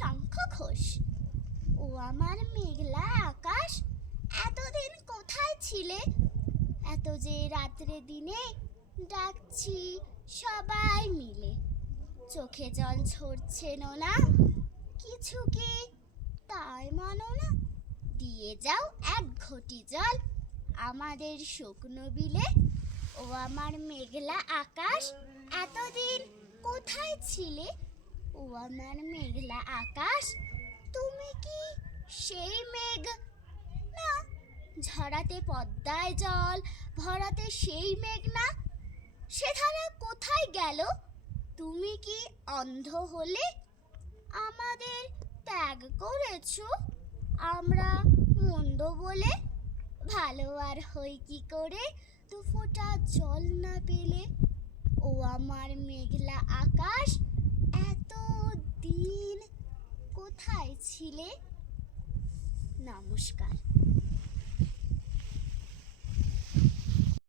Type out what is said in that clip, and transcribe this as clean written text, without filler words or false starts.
শঙ্খ ঘোষ। ও আমার মেঘলা আকাশ, এতদিন কোথায় ছিলে? এত যে রাত্রে দিনে ডাকছি সবাই মিলে, চোখে জল ঝরছেন না, কিছু কি তাই মানো না? দিয়ে যাও এক ঘটি জল আমাদের শুকনো বিলে। ও আমার মেঘলা আকাশ, এতদিন কোথায় ছিলে? ও আমার মেঘলা আকাশ, তুমি কি সেই মেঘ না? ঝরাতে পদ্মায় জল ভরাতে সেই মেঘ না? সে ধারা কোথায় গেল? তুমি কি অন্ধ হলে? আমাদের ত্যাগ করেছো আমরা মন্দ বলে? ভালো আর হই কি করে দু ফোঁটা জল না পেলে? ও আমার মেঘলা আকাশ, এত দিন কোথায় ছিলে? নমস্কার।